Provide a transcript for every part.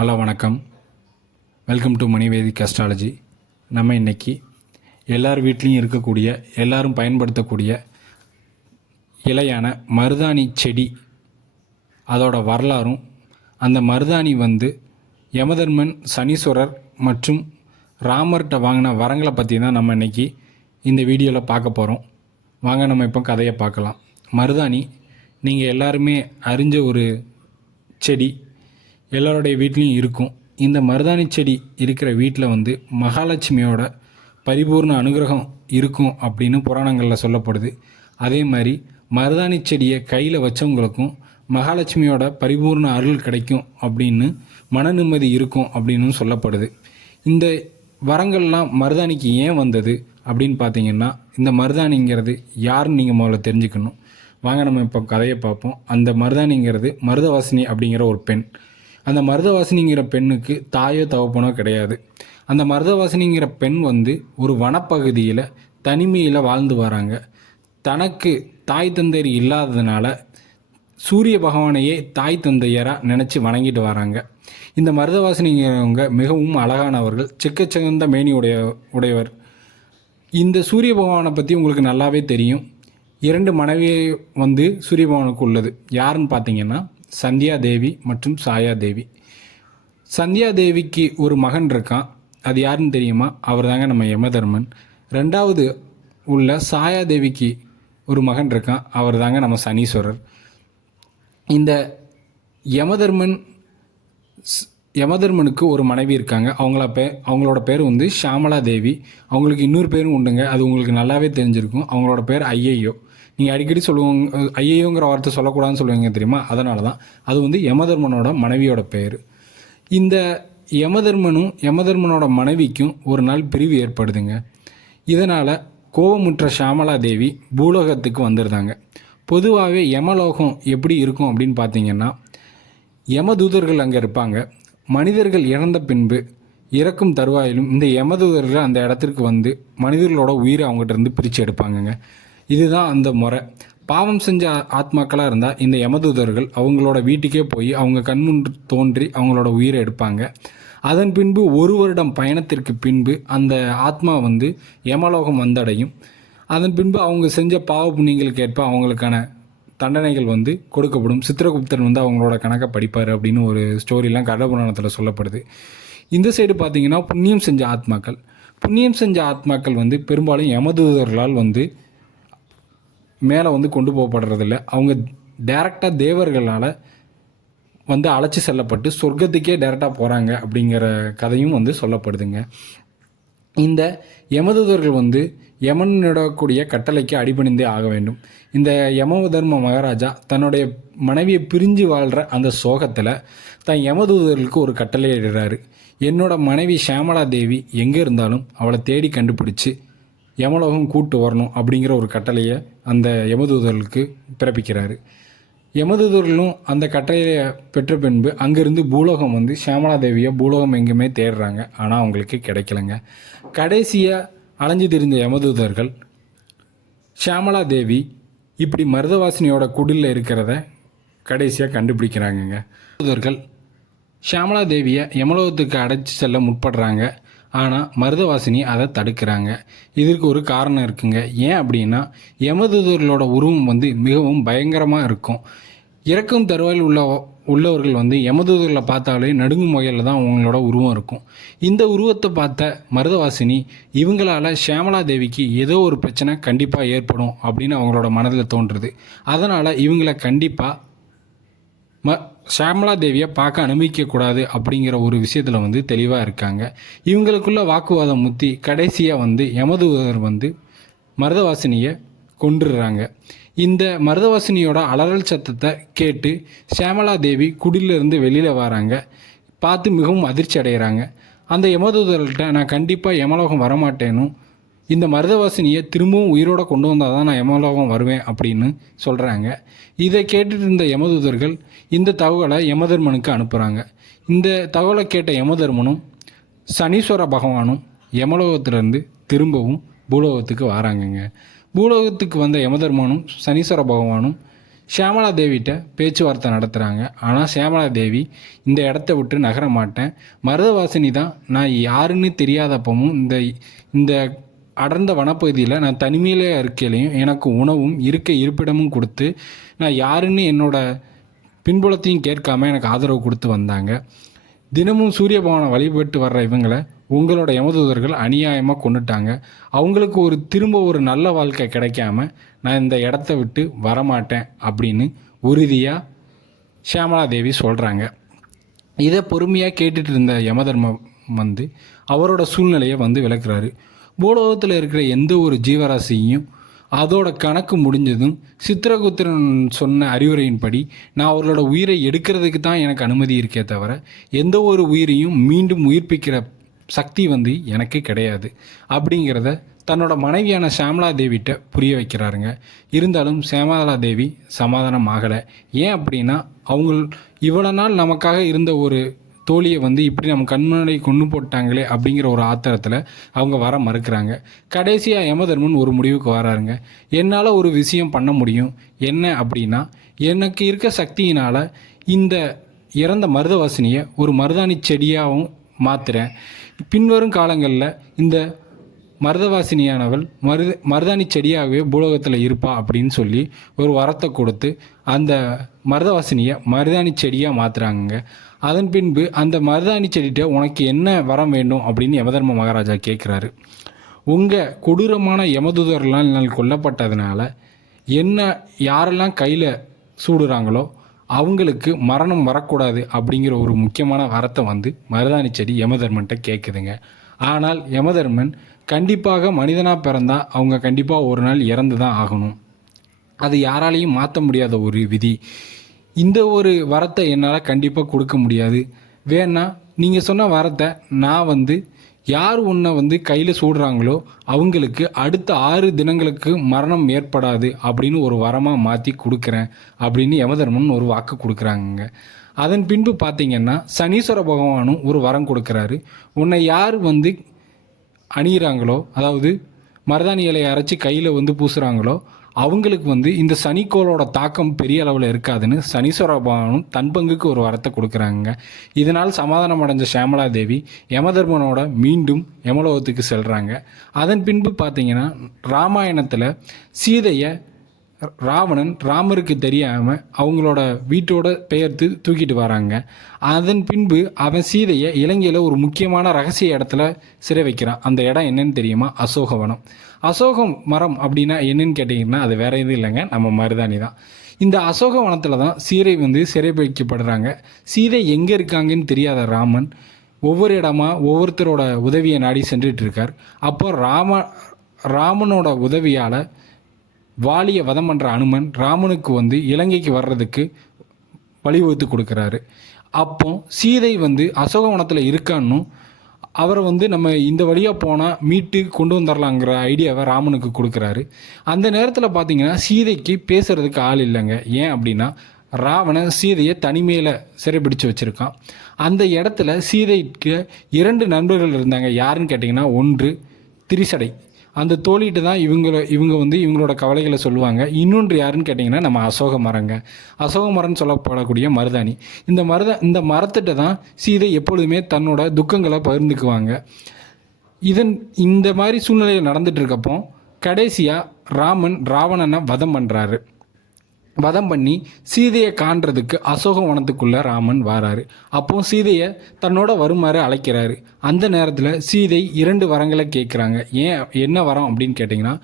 Hello வணக்கம். Welcome to Manivedic astrology. நம்ம இன்றைக்கி எல்லார் வீட்லேயும் இருக்கக்கூடிய எல்லாரும் பயன்படுத்தக்கூடிய இலையான மருதாணி செடி அதோட வரலாறும், அந்த மருதாணி யமதர்மன், சனீஸ்வரர் மற்றும் ராமர்கிட்ட வாங்கின வரங்களை பற்றி தான் நம்ம இன்றைக்கி இந்த வீடியோவில் பார்க்க போகிறோம். வாங்க நம்ம இப்போ கதையை பார்க்கலாம். மருதாணி நீங்கள் எல்லாருமே அறிஞ்ச ஒரு செடி, எல்லோருடைய வீட்லேயும் இருக்கும். இந்த மருதாணி செடி இருக்கிற வீட்டில் மகாலட்சுமியோட பரிபூர்ண அனுகிரகம் இருக்கும் அப்படின்னு புராணங்களில் சொல்லப்படுது. அதே மாதிரி மருதாணி செடியை கையில் வச்சவங்களுக்கும் மகாலட்சுமியோட பரிபூர்ண அருள் கிடைக்கும் அப்படின்னு, மன நிம்மதி இருக்கும் அப்படின்னு சொல்லப்படுது. இந்த வரங்கள்லாம் மருதாணிக்கு ஏன் வந்தது அப்படின்னு பார்த்தீங்கன்னா, இந்த மருதாணிங்கிறது யாருன்னு நீங்கள் முதல்ல தெரிஞ்சுக்கணும். வாங்க நம்ம இப்போ கதையை பார்ப்போம். அந்த மருதாணிங்கிறது மருதவாசினி அப்படிங்கிற ஒரு பெண். அந்த மருதவாசினிங்கிற பெண்ணுக்கு தாயோ தகப்பனோ கிடையாது. அந்த மருதவாசினிங்கிற பெண் ஒரு வனப்பகுதியில் தனிமையில் வாழ்ந்து வராங்க. தனக்கு தாய் தந்தையர் இல்லாததுனால சூரிய பகவானையே தாய் தந்தையராக நினச்சி வணங்கிட்டு வராங்க. இந்த மருதவாசினிங்கிறவங்க மிகவும் அழகானவர்கள், சிக்கச்சிறந்த மேனி உடையவர். இந்த சூரிய பகவானை பற்றி உங்களுக்கு நல்லாவே தெரியும். 2 மனைவி சூரிய பகவானுக்கு உள்ளது. யாருன்னு பார்த்தீங்கன்னா சந்தியா தேவி மற்றும் சாயா தேவி. சந்தியா தேவிக்கு ஒரு மகன் இருக்கான். அது யாருன்னு தெரியுமா? அவர் தாங்க நம்ம யமதர்மன். 2வது உள்ள சாயா தேவிக்கு ஒரு மகன் இருக்கான். அவர் தாங்க நம்ம சனீஸ்வரர். இந்த யமதர்மனுக்கு ஒரு மனைவி இருக்காங்க. அவங்களோட பேர் ஷாமலா தேவி. அவங்களுக்கு இன்னொரு பேரும் உண்டுங்க, அது உங்களுக்கு நல்லாவே தெரிஞ்சிருக்கும். அவங்களோட பேர் ஐயையோ. நீங்கள் அடிக்கடி சொல்லுவாங்க, ஐயையோங்கிற வார்த்தை சொல்லக்கூடாதுன்னு சொல்லுவீங்க தெரியுமா? அதனால தான் அது யமதர்மனோட மனைவியோட பேர். இந்த யமதர்மனோட மனைவிக்கும் ஒரு நாள் பிரிவு ஏற்படுதுங்க. இதனால் கோபமுற்ற ஷாமலா தேவி பூலோகத்துக்கு வந்துடுறாங்க. பொதுவாகவே யமலோகம் எப்படி இருக்கும் அப்படின்னு பார்த்தீங்கன்னா, யமதூதர்கள் அங்கே இருப்பாங்க. மனிதர்கள் இறந்த பின்பு இறக்கும் தருவாயிலும் இந்த யமதூதர்கள் அந்த இடத்திற்கு மனிதர்களோட உயிரை அவங்ககிட்ட இருந்து பிரித்து எடுப்பாங்கங்க. இதுதான் அந்த முறை. பாவம் செஞ்ச ஆத்மாக்களாக இருந்தால் இந்த யமதூதர்கள் அவங்களோட வீட்டுக்கே போய் அவங்க கண்முன் தோன்றி அவங்களோட உயிரை எடுப்பாங்க. அதன் பின்பு 1 வருடம் பயணத்திற்கு பின்பு அந்த ஆத்மா யமலோகம் வந்தடையும். அதன் பின்பு அவங்க செஞ்ச பாவ புண்ணியங்களுக்கு ஏற்ப அவங்களுக்கான தண்டனைகள் கொடுக்கப்படும். சித்திரகுப்தன் அவங்களோட கணக்கை படிப்பார் அப்படின்னு ஒரு ஸ்டோரிலாம் கடபுராணத்தில் சொல்லப்படுது. இந்த சைடு பார்த்திங்கன்னா புண்ணியம் செஞ்ச ஆத்மாக்கள் பெரும்பாலும் யமதூதர்களால் மேலே கொண்டு போகப்படுறதில்ல. அவங்க டைரெக்டாக தேவர்களால் அழைச்சி செல்லப்பட்டு சொர்க்கத்துக்கே டைரெக்டாக போகிறாங்க அப்படிங்கிற கதையும் சொல்லப்படுதுங்க. இந்த யமதூதர்கள் யமனிடக்கூடிய கட்டளைக்கு அடிபணிந்தே ஆக வேண்டும். இந்த யமதர்ம மகாராஜா தன்னுடைய மனைவியை பிரிஞ்சு வாழ்கிற அந்த சோகத்தில் தன் யமதூதர்களுக்கு ஒரு கட்டளை இடுறாரு. என்னோட மனைவி ஷியாமலா தேவி எங்கே இருந்தாலும் அவளை தேடி கண்டுபிடிச்சி யமலோகம் கூட்டு வரணும் அப்படிங்கிற ஒரு கட்டளையை அந்த யமதூதர்களுக்கு பிறப்பிக்கிறாரு. யமதூதர்களும் அந்த கட்டளையை பெற்ற பின்பு அங்கேருந்து பூலோகம் ஷியாமலா தேவியை பூலோகம் எங்கேயுமே தேடுறாங்க. ஆனால் அவங்களுக்கு கிடைக்கலங்க. கடைசியாக அலைஞ்சு திரிந்த யமதூதர்கள் ஷியாமலா தேவி இப்படி மருதவாசினியோட குடிலில் இருக்கிறத கடைசியாக கண்டுபிடிக்கிறாங்கங்க. யமதூதர்கள் ஷியாமலா தேவியை யமலோகத்துக்கு அடைச்சி செல்ல முற்படுறாங்க. ஆனால் மருதவாசினி அதை தடுக்கிறாங்க. இதற்கு ஒரு காரணம் இருக்குங்க. ஏன் அப்படின்னா, யமதூதர்களோட உருவம் மிகவும் பயங்கரமாக இருக்கும். இறக்கும் தருவாயில் உள்ளவர்கள் யமதூதர்களை பார்த்தாலே நடுங்கும் வகையில் தான் அவங்களோட உருவம் இருக்கும். இந்த உருவத்தை பார்த்த மருதவாசினி இவங்களால் ஷியாமலா தேவிக்கு ஏதோ ஒரு பிரச்சனை கண்டிப்பாக ஏற்படும் அப்படின்னு அவங்களோட மனதில் தோன்றுறது. அதனால் இவங்களை கண்டிப்பாக ஷியாமலா தேவியை பார்க்க அனுமதிக்கக்கூடாது அப்படிங்கிற ஒரு விஷயத்தில் தெளிவாக இருக்காங்க. இவங்களுக்குள்ள வாக்குவாதம் முத்தி கடைசியாக யமதூதர் மருதவாசினியை கொன்றுறாங்க. இந்த மருதவாசினியோட அலறல் சத்தத்தை கேட்டு ஷியாமலா தேவி குடியிலிருந்து வெளியில் வராங்க. பார்த்து மிகவும் அதிர்ச்சி அடைகிறாங்க. அந்த யமதூதர்கள்ட்ட நான் கண்டிப்பாக யமலோகம் வரமாட்டேனும், இந்த மருதவாசினியை திரும்பவும் உயிரோடு கொண்டு வந்தால் தான் நான் யமலோகம் வருவேன் அப்படின்னு சொல்கிறாங்க. இதை கேட்டுட்டு இருந்த யமதூதர்கள் இந்த தகவலை யமதர்மனுக்கு அனுப்புகிறாங்க. இந்த தகவலை கேட்ட யமதர்மனும் சனீஸ்வர பகவானும் யமலோகத்திலேருந்து திரும்பவும் பூலோகத்துக்கு வராங்கங்க. பூலோகத்துக்கு வந்த யமதர்மனும் சனீஸ்வர பகவானும் ஷியாமளா தேவிகிட்ட பேச்சுவார்த்தை நடத்துகிறாங்க. ஆனால் ஷியாமளா தேவி இந்த இடத்த விட்டு நகர மாட்டேன், மருதவாசினி தான் நான் யாருன்னு தெரியாதப்பவும் இந்த அடர்ந்த வனப்பகுதியில் நான் தனிமையிலே இருக்கையிலையும் எனக்கு உணவும் இருப்பிடமும் கொடுத்து நான் யாருன்னு என்னோட பின்புலத்தையும் கேட்காம எனக்கு ஆதரவு கொடுத்து வந்தாங்க. தினமும் சூரிய பகவானை வழிபட்டு வர்ற இவங்களை உங்களோட யமதூதர்கள் அநியாயமாக கொண்டுட்டாங்க. அவங்களுக்கு திரும்ப ஒரு நல்ல வாழ்க்கை கிடைக்காம நான் இந்த இடத்த விட்டு வரமாட்டேன் அப்படின்னு உறுதியாக ஷியாமளா தேவி சொல்கிறாங்க. இதை பொறுமையாக கேட்டுட்டு இருந்த யமதர்மம் அவரோட சூழ்நிலையை விளக்குறாரு. பூலோகத்தில் இருக்கிற எந்த ஒரு ஜீவராசியும் அதோட கணக்கு முடிஞ்சதும் சித்திரகுப்தரன் சொன்ன அறிவுரையின்படி நான் அவர்களோட உயிரை எடுக்கிறதுக்கு தான் எனக்கு அனுமதி இருக்கே தவிர எந்த ஒரு உயிரையும் மீண்டும் உயிர்ப்பிக்கிற சக்தி எனக்கு கிடையாது அப்படிங்கிறத தன்னோட மனைவியான ஷியாமளா தேவிகிட்ட புரிய வைக்கிறாருங்க. இருந்தாலும் ஷியாமளா தேவி சமாதானம் ஆகலை. ஏன் அப்படின்னா இவ்வளோ நாள் நமக்காக இருந்த ஒரு தோழியை இப்படி நம்ம கண்முன்னாடி கொண்டு போட்டாங்களே அப்படிங்கிற ஒரு ஆத்திரத்தில் அவங்க வர மறுக்கிறாங்க. கடைசியாக யமதர்மன் ஒரு முடிவுக்கு வராருங்க. என்னால் ஒரு விஷயம் பண்ண முடியும், என்ன அப்படின்னா எனக்கு இருக்க சக்தியினால் இந்த இறந்த மருதவாசினியை ஒரு மருதாணி செடியாகவும் மாற்றுறேன். பின்வரும் காலங்களில் இந்த மருதவாசினியானவள் மருதாணி செடியாகவே பூலோகத்தில் இருப்பா அப்படின்னு சொல்லி ஒரு வரத்தை கொடுத்து அந்த மருதவாசினியை மருதாணி செடியாக மாற்றுறாங்க. அதன் பின்பு அந்த மருதாணி செடிகிட்ட உனக்கு என்ன வரம் வேண்டும் அப்படின்னு யமதர்ம மகாராஜா கேட்குறாரு. உங்கள் கொடூரமான யமதூதர்களால் கொல்லப்பட்டதுனால யாரெல்லாம் கையில் சூடுறாங்களோ அவங்களுக்கு மரணம் வரக்கூடாது அப்படிங்கிற ஒரு முக்கியமான வரத்தை மருதாணி செடி யமதர்மன்கிட்ட கேட்குதுங்க. ஆனால் யமதர்மன் கண்டிப்பாக மனிதனாக பிறந்தால் அவங்க கண்டிப்பாக ஒரு நாள் இறந்து தான் ஆகணும், அது யாராலையும் மாற்ற முடியாத ஒரு விதி. இந்த ஒரு வரத்தை என்னால் கண்டிப்பாக கொடுக்க முடியாது. வேணா நீங்கள் சொன்ன வரத்தை நான் யார் உன்னை கையில் சூடுறாங்களோ அவங்களுக்கு அடுத்த 6 தினங்களுக்கு மரணம் ஏற்படாது அப்படின்னு ஒரு வரமாக மாற்றி கொடுக்குறேன் அப்படின்னு யமதர்மன் ஒரு வாக்கு கொடுக்குறாங்க. அதன் பின்பு பார்த்திங்கன்னா சனீஸ்வர பகவானும் ஒரு வரம் கொடுக்குறாரு. உன்னை யார் அணிகிறாங்களோ, அதாவது மருதாணி இலையை அரைச்சி கையில் பூசுகிறாங்களோ அவங்களுக்கு இந்த சனிக்கோளோட தாக்கம் பெரிய அளவில் இருக்காதுன்னு சனீஸ்வர பகவானும் தன் பங்குக்கு ஒரு வரத்தை கொடுக்குறாங்க. இதனால் சமாதானம் அடைஞ்ச ஷியாமளா தேவி யமதர்மனோட மீண்டும் யமலோகத்துக்கு செல்கிறாங்க. அதன் பின்பு பார்த்திங்கன்னா ராமாயணத்தில் சீதையை ராவணன் ராமருக்கு தெரியாமல் அவங்களோட வீட்டோட பெயர்த்து தூக்கிட்டு வராங்க. அதன் பின்பு அவன் சீதையை இலங்கையில் ஒரு முக்கியமான ரகசிய இடத்துல சிறை வைக்கிறான். அந்த இடம் என்னன்னு தெரியுமா? அசோகவனம். அசோகம் மரம் அப்படின்னா என்னன்னு கேட்டிங்கன்னா அது வேற எதுவும் இல்லைங்க, நம்ம மருதாணி தான். இந்த அசோகவனத்தில் தான் சீதை சிறை வைக்கப்படுறாங்க. சீதை எங்கே இருக்காங்கன்னு தெரியாத ராமன் ஒவ்வொரு இடமா ஒவ்வொருத்தரோட உதவியை நாடி சென்றுட்டு இருக்கார். அப்போ ராமனோட உதவியால் வாலியை வதம் பண்ணுற அனுமன் ராமனுக்கு இலங்கைக்கு வர்றதுக்கு வழிவகுத்து கொடுக்குறாரு. அப்போ சீதை அசோகவனத்தில் இருக்கான்னு அவரை நம்ம இந்த வழியாக போனால் மீட்டு கொண்டு வந்துடலாங்கிற ஐடியாவை ராமனுக்கு கொடுக்குறாரு. அந்த நேரத்தில் பார்த்திங்கன்னா சீதைக்கு பேசுகிறதுக்கு ஆள் இல்லைங்க. ஏன் அப்படின்னா ராவணன் சீதையை தனிமையில் சிறைப்பிடிச்சு வச்சுருக்கான். அந்த இடத்துல சீதைக்கு 2 நண்பர்கள் இருந்தாங்க. யாருன்னு கேட்டிங்கன்னா, ஒன்று திரிசடை, அந்த தோழிட்டு தான் இவங்க இவங்களோட கவலைகளை சொல்லுவாங்க. இன்னொன்று யாருன்னு கேட்டிங்கன்னா நம்ம அசோக மரங்க. அசோக மரம்னு சொல்லப்படக்கூடிய மருதாணி. இந்த மரத்திட்ட தான் சீதை எப்பொழுதுமே தன்னோட துக்கங்களை பகிர்ந்துக்குவாங்க. இந்த மாதிரி சூழ்நிலையில் நடந்துட்டு இருக்கப்போ கடைசியாக ராமன் ராவணனை வதம் பண்ணுறாரு. வதம் பண்ணி சீதையை காண்றதுக்கு அசோகவனத்துக்குள்ளே ராமன் வராரு. அப்போ சீதையை தன்னோட வருமாறு அழைக்கிறாரு. அந்த நேரத்தில் சீதை 2 வரங்களை கேட்குறாங்க. என்ன வரம் அப்படின்னு கேட்டிங்கன்னா,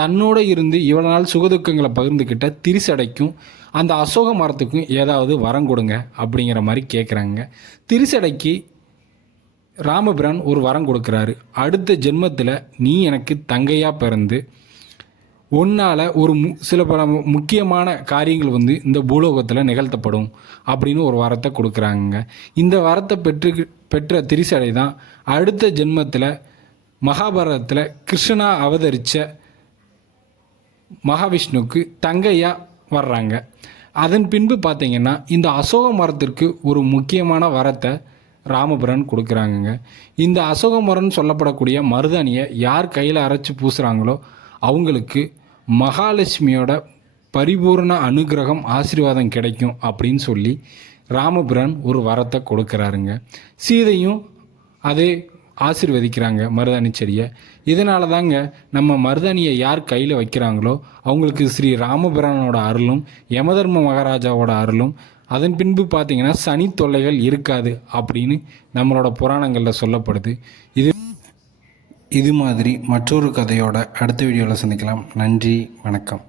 தன்னோட இருந்து இவ்வளோ நாள் சுகதுக்கங்களை பகிர்ந்துக்கிட்ட திரிசடைக்கும் அந்த அசோக மரத்துக்கும் ஏதாவது வரம் கொடுங்க அப்படிங்கிற மாதிரி கேட்குறாங்க. திரிசடைக்கு ராமபிரான் ஒரு வரம் கொடுக்குறாரு. அடுத்த ஜென்மத்தில் நீ எனக்கு தங்கையாக பிறந்து உன்னால் சில பல முக்கியமான காரியங்கள் இந்த பூலோகத்தில் நிகழ்த்தப்படும் அப்படின்னு ஒரு வரத்தை கொடுக்குறாங்க. இந்த வரத்தை பெற்ற திரிசடை தான் அடுத்த ஜென்மத்தில் மகாபாரதத்தில் கிருஷ்ணா அவதரித்த மகாவிஷ்ணுவுக்கு தங்கையாக வர்றாங்க. அதன் பின்பு பார்த்திங்கன்னா இந்த அசோக மரத்திற்கு ஒரு முக்கியமான வரத்தை ராமபிரான் கொடுக்குறாங்க. இந்த அசோக மரம்னு சொல்லப்படக்கூடிய மருதாணியை யார் கையில் அரைச்சி பூசுகிறாங்களோ அவங்களுக்கு மகாலட்சுமியோட பரிபூர்ண அனுகிரகம் ஆசீர்வாதம் கிடைக்கும் அப்படின்னு சொல்லி ராமபிரான் ஒரு வரத்தை கொடுக்குறாருங்க. சீதையும் அதே ஆசீர்வதிக்கிறாங்க மருதாணி செடியை. இதனால தாங்க நம்ம மருதாணியை யார் கையில் வைக்கிறாங்களோ அவங்களுக்கு ஸ்ரீ ராமபிரானோட அருளும் யமதர்ம மகாராஜாவோட அருளும் அதன் பின்பு பார்த்திங்கன்னா சனி தொல்லைகள் இருக்காது அப்படின்னு நம்மளோட புராணங்களில் சொல்லப்படுது. இது மாதிரி மற்றொரு கதையோட அடுத்த வீடியோவில் சந்திக்கலாம். நன்றி, வணக்கம்.